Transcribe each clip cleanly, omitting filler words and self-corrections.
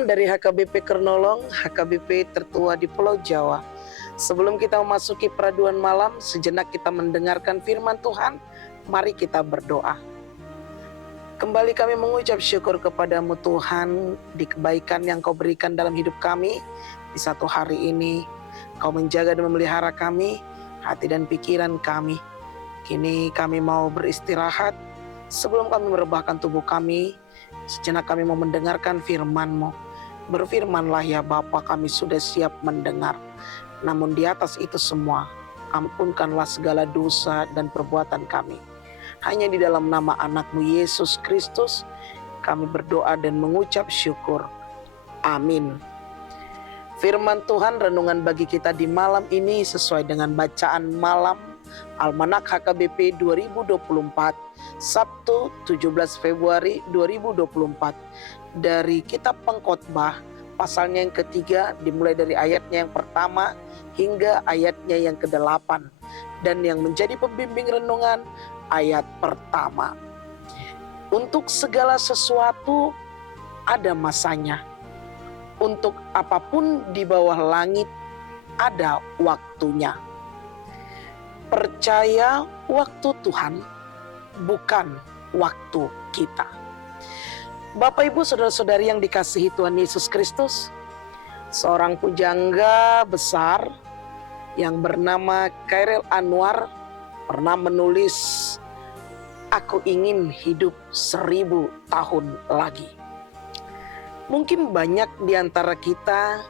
Salam dari HKBP Kernolong, HKBP tertua di Pulau Jawa. Sebelum kita memasuki peraduan malam, sejenak kita mendengarkan firman Tuhan. Mari kita berdoa. Kembali kami mengucap syukur kepadamu Tuhan, di kebaikan yang kau berikan dalam hidup kami. Di satu hari ini, kau menjaga dan memelihara kami, hati dan pikiran kami. Kini kami mau beristirahat, sebelum kami merebahkan tubuh kami, sejenak kami mau mendengarkan firman-Mu. Berfirmanlah ya Bapa, kami sudah siap mendengar. Namun di atas itu semua, ampunkanlah segala dosa dan perbuatan kami. Hanya di dalam nama anak-Mu Yesus Kristus, kami berdoa dan mengucap syukur. Amin. Firman Tuhan renungan bagi kita di malam ini sesuai dengan bacaan malam Almanak HKBP 2024, Sabtu 17 Februari 2024. Dari kitab Pengkhotbah, pasalnya yang ketiga, dimulai dari ayatnya yang pertama hingga ayatnya yang ke-8. Dan yang menjadi pembimbing renungan, ayat pertama. Untuk segala sesuatu ada masanya. Untuk apapun di bawah langit ada waktunya. Percaya waktu Tuhan, bukan waktu kita. Bapak Ibu saudara-saudari yang dikasihi Tuhan Yesus Kristus, seorang pujangga besar yang bernama Chairil Anwar pernah menulis, "Aku ingin hidup 1000 tahun lagi." Mungkin banyak di antara kita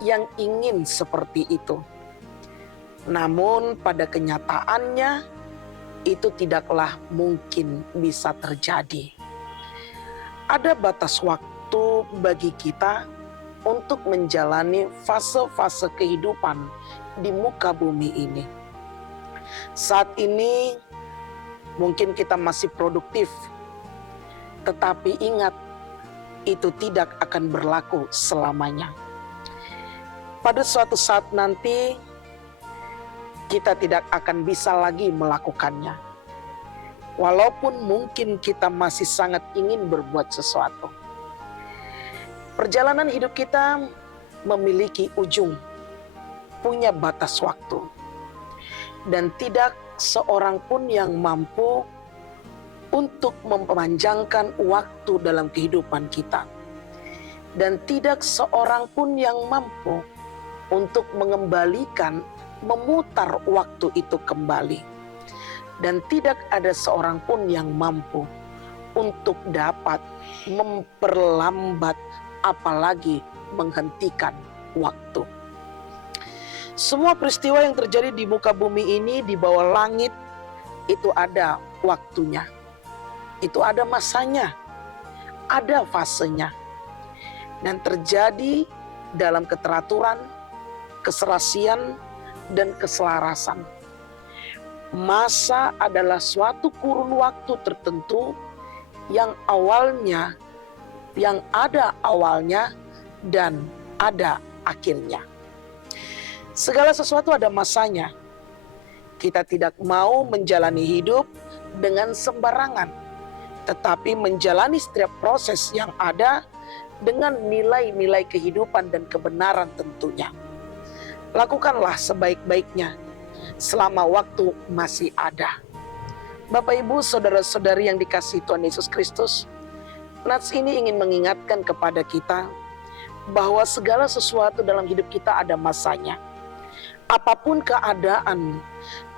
yang ingin seperti itu. Namun pada kenyataannya itu tidaklah mungkin bisa terjadi. Ada batas waktu bagi kita untuk menjalani fase-fase kehidupan di muka bumi ini. Saat ini mungkin kita masih produktif, tetapi ingat, itu tidak akan berlaku selamanya. Pada suatu saat nanti, kita tidak akan bisa lagi melakukannya. Walaupun mungkin kita masih sangat ingin berbuat sesuatu. Perjalanan hidup kita memiliki ujung, punya batas waktu. Dan tidak seorang pun yang mampu untuk memanjangkan waktu dalam kehidupan kita. Dan tidak seorang pun yang mampu untuk mengembalikan, memutar waktu itu kembali. Dan tidak ada seorang pun yang mampu untuk dapat memperlambat, apalagi menghentikan waktu. Semua peristiwa yang terjadi di muka bumi ini, di bawah langit, itu ada waktunya. Itu ada masanya, ada fasenya. Dan terjadi dalam keteraturan, keserasian, dan keselarasan. Masa adalah suatu kurun waktu tertentu yang awalnya, yang ada awalnya dan ada akhirnya. Segala sesuatu ada masanya. Kita tidak mau menjalani hidup dengan sembarangan, tetapi menjalani setiap proses yang ada dengan nilai-nilai kehidupan dan kebenaran tentunya. Lakukanlah sebaik-baiknya selama waktu masih ada. Bapak Ibu saudara-saudari yang dikasihi Tuhan Yesus Kristus, nats ini ingin mengingatkan kepada kita bahwa segala sesuatu dalam hidup kita ada masanya. Apapun keadaan,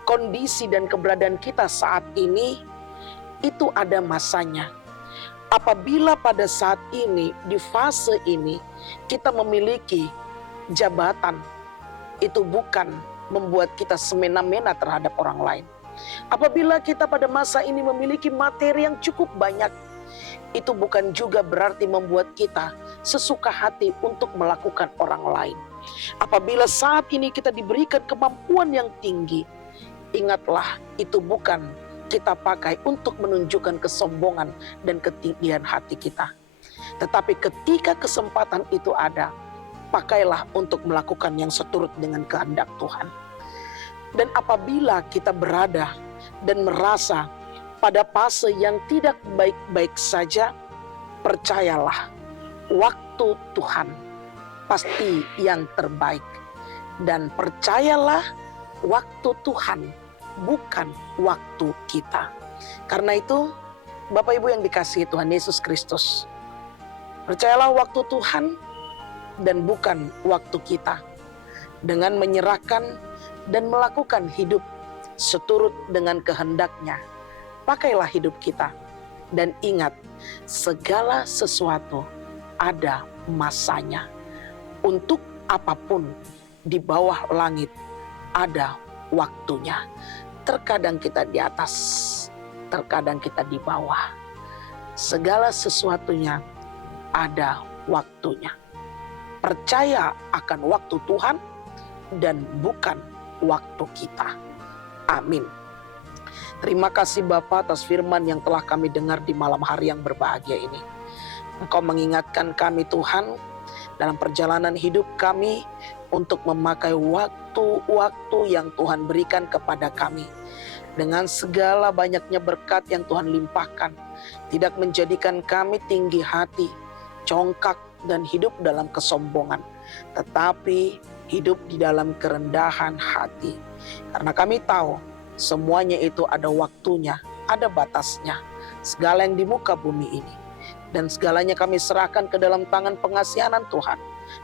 kondisi dan keberadaan kita saat ini, itu ada masanya. Apabila pada saat ini, di fase ini, kita memiliki jabatan, itu bukan membuat kita semena-mena terhadap orang lain. Apabila kita pada masa ini memiliki materi yang cukup banyak, itu bukan juga berarti membuat kita sesuka hati untuk melakukan orang lain. Apabila saat ini kita diberikan kemampuan yang tinggi, ingatlah, itu bukan kita pakai untuk menunjukkan kesombongan dan ketinggian hati kita. Tetapi ketika kesempatan itu ada, pakailah untuk melakukan yang seturut dengan kehendak Tuhan. Dan apabila kita berada dan merasa pada fase yang tidak baik-baik saja, percayalah, waktu waktu Tuhan pasti yang terbaik. Dan percayalah, waktu Tuhan bukan waktu kita. Karena itu, Bapak Ibu yang dikasihi Tuhan Yesus Kristus, percayalah waktu Tuhan dan bukan waktu kita. Dengan menyerahkan dan melakukan hidup seturut dengan kehendak-Nya, pakailah hidup kita. Dan ingat, segala sesuatu ada masanya. Untuk apapun di bawah langit ada waktunya. Terkadang kita di atas, terkadang kita di bawah. Segala sesuatunya ada waktunya. Percaya akan waktu Tuhan dan bukan waktu kita. Amin. Terima kasih Bapa atas firman yang telah kami dengar di malam hari yang berbahagia ini. Engkau mengingatkan kami Tuhan dalam perjalanan hidup kami untuk memakai waktu-waktu yang Tuhan berikan kepada kami. Dengan segala banyaknya berkat yang Tuhan limpahkan, tidak menjadikan kami tinggi hati, congkak, dan hidup dalam kesombongan, tetapi hidup di dalam kerendahan hati. Karena kami tahu semuanya itu ada waktunya, ada batasnya. Segala yang di muka bumi ini, dan segalanya kami serahkan ke dalam tangan pengasihanan Tuhan.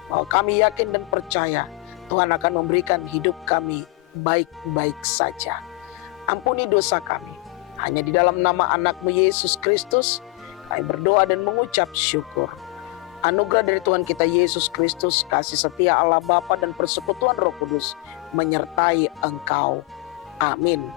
Bahwa kami yakin dan percaya Tuhan akan memberikan hidup kami baik-baik saja. Ampuni dosa kami. Hanya di dalam nama anak-Mu Yesus Kristus kami berdoa dan mengucap syukur. Anugerah dari Tuhan kita Yesus Kristus, kasih setia Allah Bapa dan persekutuan Roh Kudus menyertai engkau. Amin.